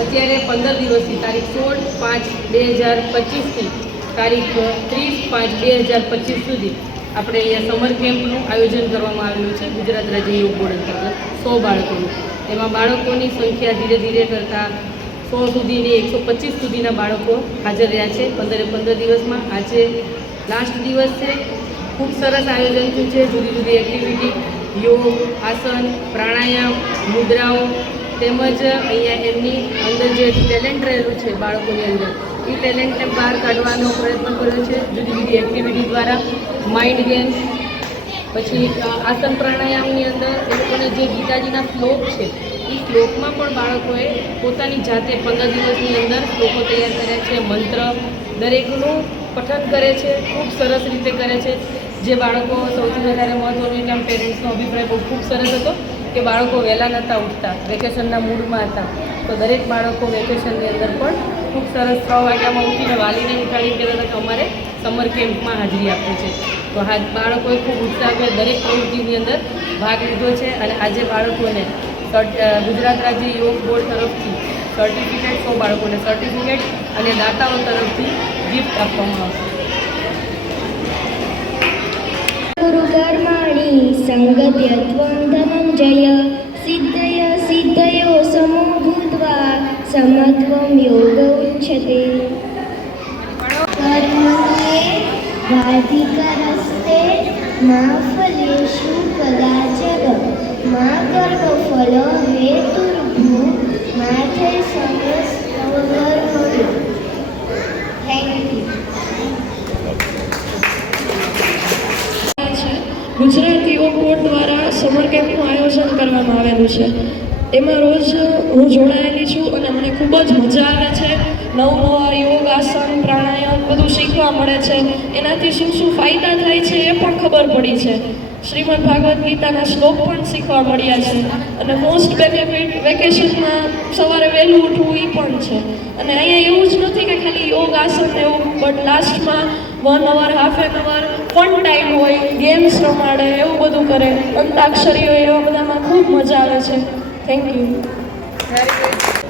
અત્યારે પંદર દિવસથી તારીખ સોળ પાંચ બે હજાર પચીસથી તારીખ ત્રીસ પાંચ બે હજાર પચીસ સુધી આપણે અહીંયા સમર કેમ્પનું આયોજન કરવામાં આવેલું છે ગુજરાત રાજ્ય યોગ બોર્ડ અંતર્ગત સો બાળકોનું. તેમાં બાળકોની સંખ્યા ધીરે ધીરે કરતાં સો સુધીની એકસો પચીસ સુધીના બાળકો હાજર રહ્યા છે. પંદરે પંદર દિવસમાં આજે લાસ્ટ દિવસ છે. ખૂબ સરસ આયોજન થયું છે. જુદી જુદી એક્ટિવિટી યોગ, આસન, પ્રાણાયામ, મુદ્રાઓ તેમજ અહીંયા એમની અંદર જે ટેલેન્ટ રહેલું છે બાળકોની અંદર, એ ટેલેન્ટને બહાર કાઢવાનો પ્રયત્ન કર્યો છે જુદી જુદી એક્ટિવિટી દ્વારા માઇન્ડ ગેમ્સ પછી આસન પ્રાણાયામની અંદર એ લોકોને જે ગીતાજીના શ્લોક છે, એ શ્લોકમાં પણ બાળકોએ પોતાની જાતે પંદર દિવસની અંદર શ્લોકો તૈયાર કર્યા છે, મંત્ર દરેકનું પઠન કરે છે, ખૂબ સરસ રીતે કરે છે, જે બાળકો સૌથી વધારે મહત્ત્વનું આમ પેરેન્ટ્સનો અભિપ્રાય બહુ ખૂબ સરસ હતો કે બાળકો વહેલા નહોતા ઉઠતા વેકેશનના મૂડમાં હતા. તો દરેક બાળકો વેકેશનની અંદર પણ ખૂબ સરસ છ વાગ્યામાં ઉઠીને વાલીને ઉઠાડીને દેવા કે અમારે સમર કેમ્પમાં હાજરી આપી છે. તો હા, બાળકોએ ખૂબ ઉત્સાહભેર દરેક પ્રવૃત્તિની અંદર ભાગ લીધો છે અને આજે બાળકોને ગુજરાત રાજ્ય યોગ બોર્ડ તરફથી સર્ટિફિકેટ સો બાળકોને સર્ટિફિકેટ અને દાતાઓ તરફથી ગિફ્ટ આપવામાં આવશે. गुरुकर्माणि सङ्गत्यत्वं धनञ्जय सिद्धय सिद्धयो समो भूत्वा समत्वं योग उच्यते कर्मण्ये वाधिकरस्ते मा फलेषु कदाचन मा कर्मफल કરવામાં છે. એમાં રોજ હું જોડાયેલી છું અને મને ખૂબ જ મજા આવે છે. નવ નવા યોગ, આસન, પ્રાણાયામ બધું શીખવા મળે છે. એનાથી શું શું ફાયદા થાય છે એ પણ ખબર પડી છે. શ્રીમદ ભાગવદ્ ગીતાના શ્લોક પણ શીખવા મળ્યા છે. અને મોસ્ટ બેનિફિટ વેકેશનમાં સવારે વહેલું ઉઠવું એ પણ છે. અને અહીંયા એવું જ નથી કે ખાલી યોગ, આસન એવું બટ લાસ્ટમાં one hour half an hour fun time હોય ગેમ્સ રમાડે, એવું બધું કરે. અંતાક્ષરી હોય એવા બધામાં ખૂબ મજા આવે છે. થેન્ક યુ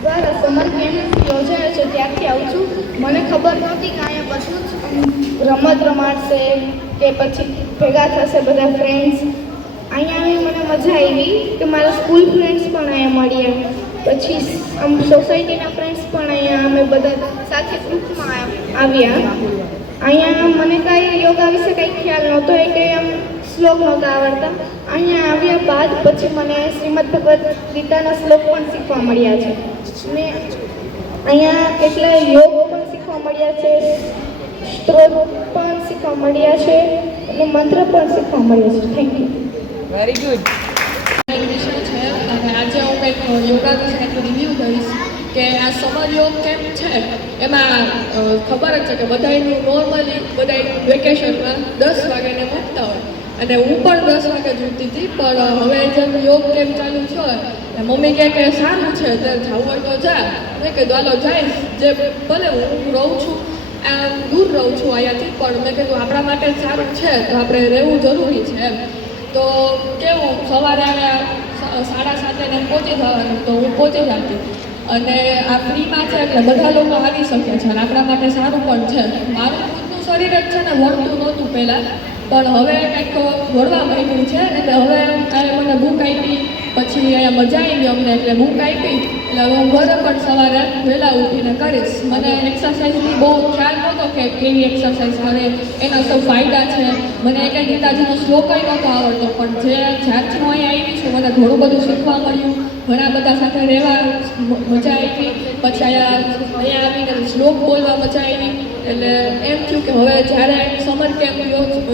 દ્વારા સમર ગેમ્સ યોજાય છે ત્યારથી આવું છું. મને ખબર નહોતી કે અહીંયા કશું જ રમત રમાડશે કે પછી ભેગા થશે બધા ફ્રેન્ડ્સ અહીંયા આવી મને મજા આવી કે મારા સ્કૂલ ફ્રેન્ડ્સ પણ અહીંયા મળ્યા. પછી આમ સોસાયટીના ફ્રેન્ડ્સ પણ અહીંયા અમે બધા સાથે ગ્રુપમાં આવ્યા. અહીંયા મને કાંઈ યોગા વિશે કંઈ ખ્યાલ નહોતો એ કંઈ આમ શ્લોક નહોતા આવડતા. અહીંયા આવ્યા બાદ પછી મને શ્રીમદ ભગવદ્ ગીતાના શ્લોક પણ શીખવા મળ્યા છે. ને અહીંયા કેટલા યોગ પણ શીખવા મળ્યા છે સ્ત્રોત પણ શીખવા મળ્યા છે અને મંત્ર પણ શીખવા મળ્યા છે. થેન્ક યુ વેરી ગુડ વિષય છે અને આજે હું કંઈક યોગા વિશે રિવ્યૂ કરીશ. કે આ સમર યોગ કેમ્પ છે? એમાં ખબર જ છે કે બધાયનું નોર્મલી બધાય વેકેશનમાં દસ વાગ્યાને મૂકતા હોય. અને હું પણ દસ વાગે જ હતી, પણ હવે જેમ યોગ કેમ્પ ચાલુ છે મમ્મી કહે કે સારું છે તે જવું હોય તો જા. મેં કીધું, હાલો જઈશ જે ભલે હું રહું છું, આમ દૂર રહું છું અહીંયાથી, પણ મેં કીધું, આપણા માટે સારું છે, તો આપણે રહેવું જરૂરી છે. એમ. તો કેવું, સવારે આવ્યા સાડા સાતે ને પહોંચી જવાનું, તો હું પહોંચી જતી. અને આ ફ્રીમાં છે એટલે બધા લોકો આવી શકે છે અને આપણા માટે સારું પણ છે. મારું ખુદનું શરીર જ છે ને વળતું નહોતું પહેલાં, પણ હવે કંઈક વળવા માંડ્યું છે. એટલે હવે મને બુક આપી, પછી અહીંયા મજા આવી અમને એટલે બુક આપી. એટલે હવે હું ઘરે પણ સવારે વહેલા ઉઠીને કરીશ. મને એક્સરસાઇઝની બહુ ખ્યાલ નહોતો કે કેવી એક્સરસાઇઝ કરે, એના સૌ ફાયદા છે. મને એક ગીતાજીનો શ્લોકય નહોતો આવડતો, પણ જે જ્યારથી હું અહીંયા આવી છું, મને ઘણું બધું શીખવા મળ્યું. ઘણા બધા સાથે રહેવા મજા આવી પછી અહીંયા અહીંયા આવીને શ્લોક બોલવા મજા આવી એટલે એમ થયું કે હવે જ્યારે સમર કેમ્પ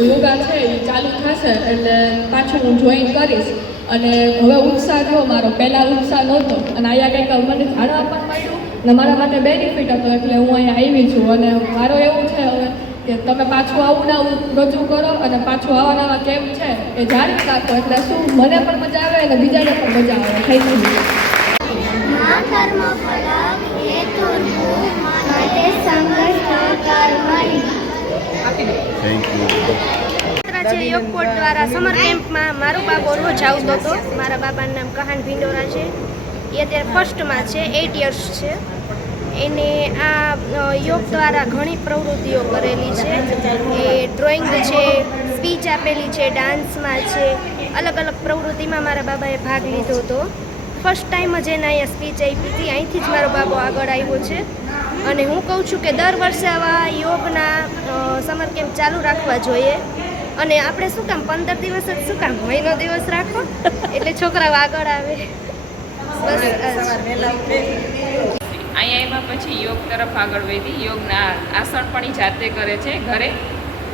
યોગા છે, એ ચાલુ થશે, એટલે પાછું હું જોઈન કરીશ. અને હવે ઉત્સાહ થયો મારો પહેલાં ઉત્સાહ નહોતો અને અહીંયા કંઈક મને જાણવા પણ માંડ્યું ને મારા માટે બેનિફિટ હતો એટલે હું અહીંયા આવી છું અને મારો એવું છે હવે કે તમે પાછું આવું ને આવું રજૂ કરો અને પાછું આવા નવા કેમ છે એ જાળવી રાખો એટલે શું મને પણ મજા આવે અને બીજાને પણ મજા આવે. થેન્ક યુ Thank કર્મ ફલ હેતુર્ભુ માટે સંગસ્થ કર્મણિ આપી દો થેન્ક યુ રાજ્ય યોગ બોર્ડ દ્વારા સમર કેમ્પમાં મારો બાબો રોજ આવતો હતો. મારા બાબાનું નામ કહાન ભિંડોરા છે. એ અત્યારે ફર્સ્ટમાં છે એટ યર્સ છે. એને આ યોગ દ્વારા ઘણી પ્રવૃત્તિઓ કરેલી છે. એ ડ્રોઈંગ છે સ્પીચ આપેલી છે ડાન્સમાં છે. અલગ અલગ પ્રવૃત્તિમાં મારા બાબાએ ભાગ લીધો હતો. ફર્સ્ટ ટાઈમ જ એને અહીંયા સ્પીચ આપી હતી. અહીંથી જ મારો બાબો આગળ આવ્યો છે. અને હું કહું છું કે દર વર્ષે આવા યોગના સમર કેમ્પ ચાલુ રાખવા જોઈએ. અને આપણે શું કામ પંદર દિવસ જ શું કામ? મહિનો દિવસ રાખો? એટલે છોકરાઓ આગળ આવે. બસ અહીંયા એમાં પછી યોગ તરફ આગળ વધી. યોગના આસન પણ એ જાતે કરે છે ઘરે.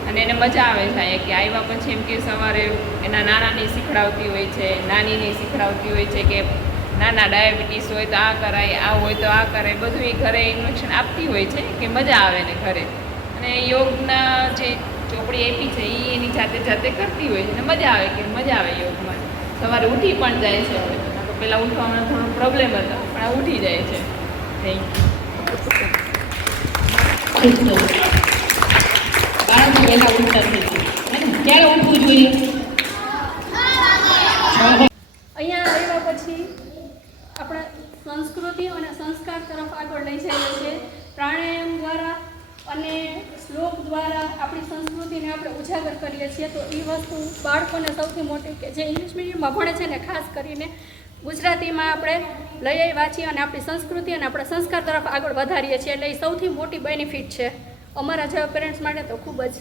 અને એને મજા આવે છે અહીંયા કે આવ્યા પછી એમ કે સવારે એના નાનાની શીખડાવતી હોય છે નાનીની શીખડાવતી હોય છે કે નાના ડાયાબિટીસ હોય તો આ કરાય આ હોય તો આ કરાય. બધું એ ઘરે ઇન્જેક્શન આપતી હોય છે કે મજા આવે ને ઘરે. અને યોગના જે ચોપડી આપી છે એ એની જાતે જાતે કરતી હોય છે અને મજા આવે કે મજા આવે યોગમાં સવારે ઉઠી પણ જાય છે નકર પહેલાં ઉઠવામાં થોડો પ્રોબ્લેમ હતો, પણ આ ઉઠી જાય છે. થેન્ક યુ બાળકો પહેલાં ઉઠતા થઈ જાય ક્યારે ઉઠવું જોઈએ અહીંયા આવ્યા પછી આપણા સંસ્કૃતિ અને સંસ્કાર તરફ આગળ લઈ જઈએ છીએ પ્રાણાયામ દ્વારા અને શ્લોક દ્વારા આપણી સંસ્કૃતિને આપણે ઉજાગર કરીએ છીએ તો એ વસ્તુ બાળકોને સૌથી મોટી કે જે ઇંગ્લિશ મીડિયમમાં ભણે છે ને ખાસ કરીને ગુજરાતીમાં આપણે લઈ વાંચીએ અને આપણી સંસ્કૃતિ અને આપણા સંસ્કાર તરફ આગળ વધારીએ છીએ. એટલે એ સૌથી મોટી બેનિફિટ છે. અમારા જેવા પેરેન્ટ્સ માટે તો ખૂબ જ.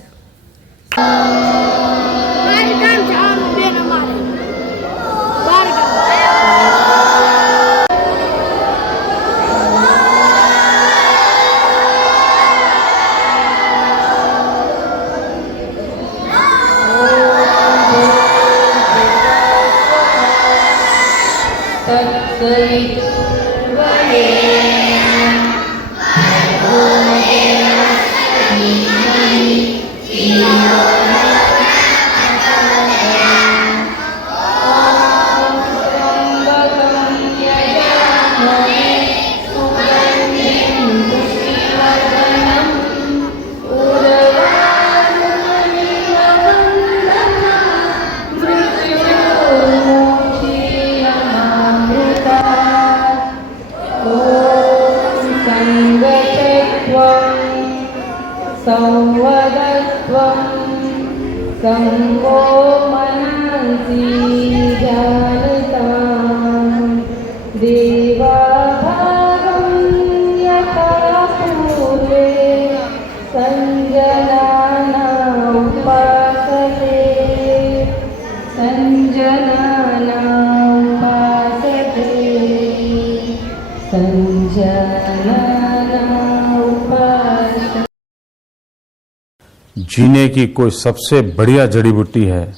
जीने की कोई सबसे बढ़िया जड़ी बूटी है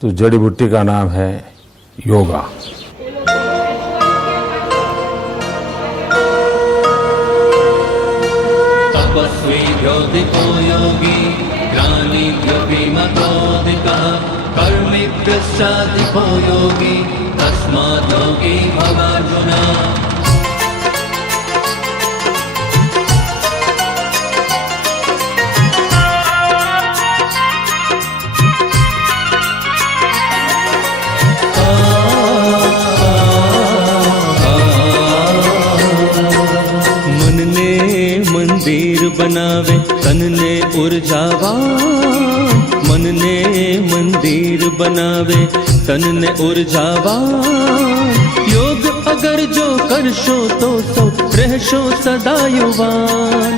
तो जड़ी बूटी का नाम है योगा। योगी योगी મંદિર બનાવે તનને ઉર્જાવાન મનને મંદિર બનાવે તનને ઉર્જાવાન યોગ અગર જો કરશો તો સૌ રહેશો સદા યુવાન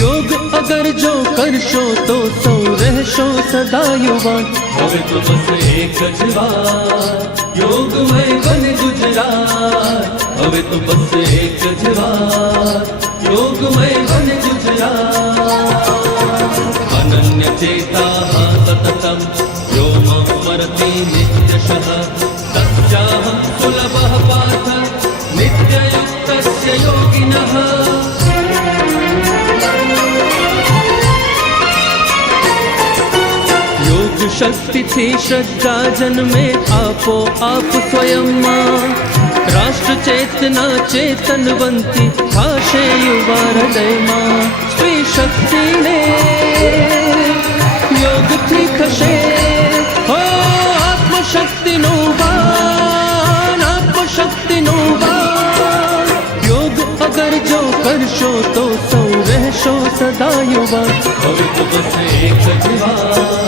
યોગ અગર જો કરશો તો સૌ રહેશો સદા યુવાન હવે તો બસ એક જ વાત યોગમય બન ગુજરાત હવે તો બસ એક જ વાત શક્તિથી શ્રદ્ધા જન્મે આપો આપ સ્વયંમાં રાષ્ટ્ર ચેતના ચેતનવંતી થશે યુવા હૃદયમાં સ્ત્રી શક્તિને યોગથી થશે હો આત્મશક્તિનું વાન આત્મશક્તિનું વાન યોગ અગર જો કરશો તો સૌ રહેશો સદા યુવા ભવિત બસે એક જુવા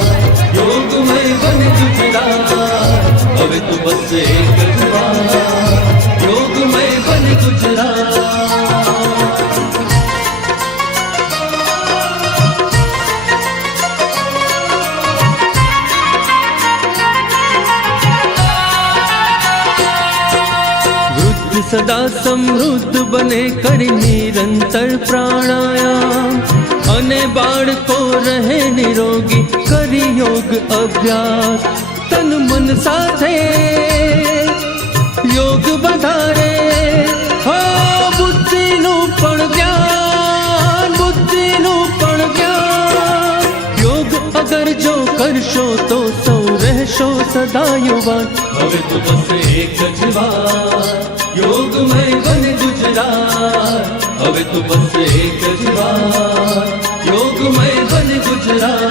સદા સમૃદ્ધ બને કરી નિરંતર પ્રાણાયામ અને બાળકો રહે નિરોગી કરી યોગ અભ્યાસ તન મન સાથે યોગ વધારે સદા યુવાન હવે તો બસ એક જ વાત યોગમય બને ગુજરાત. હવે તો બસ એક જ વાત યોગમય બને ગુજરાત.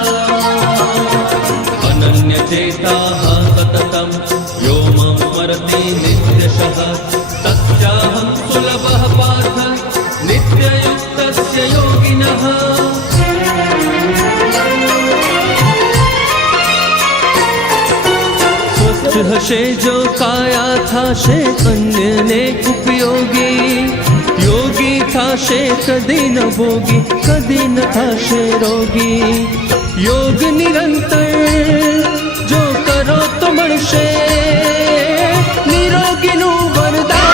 થશે અન્યને ઉપયોગી? યોગી થશે, કદી ન ભોગી, કદી ન થશે રોગી. યોગ નિરંતર, જો કરો તો મળશે. નિરોગીનું વરદાન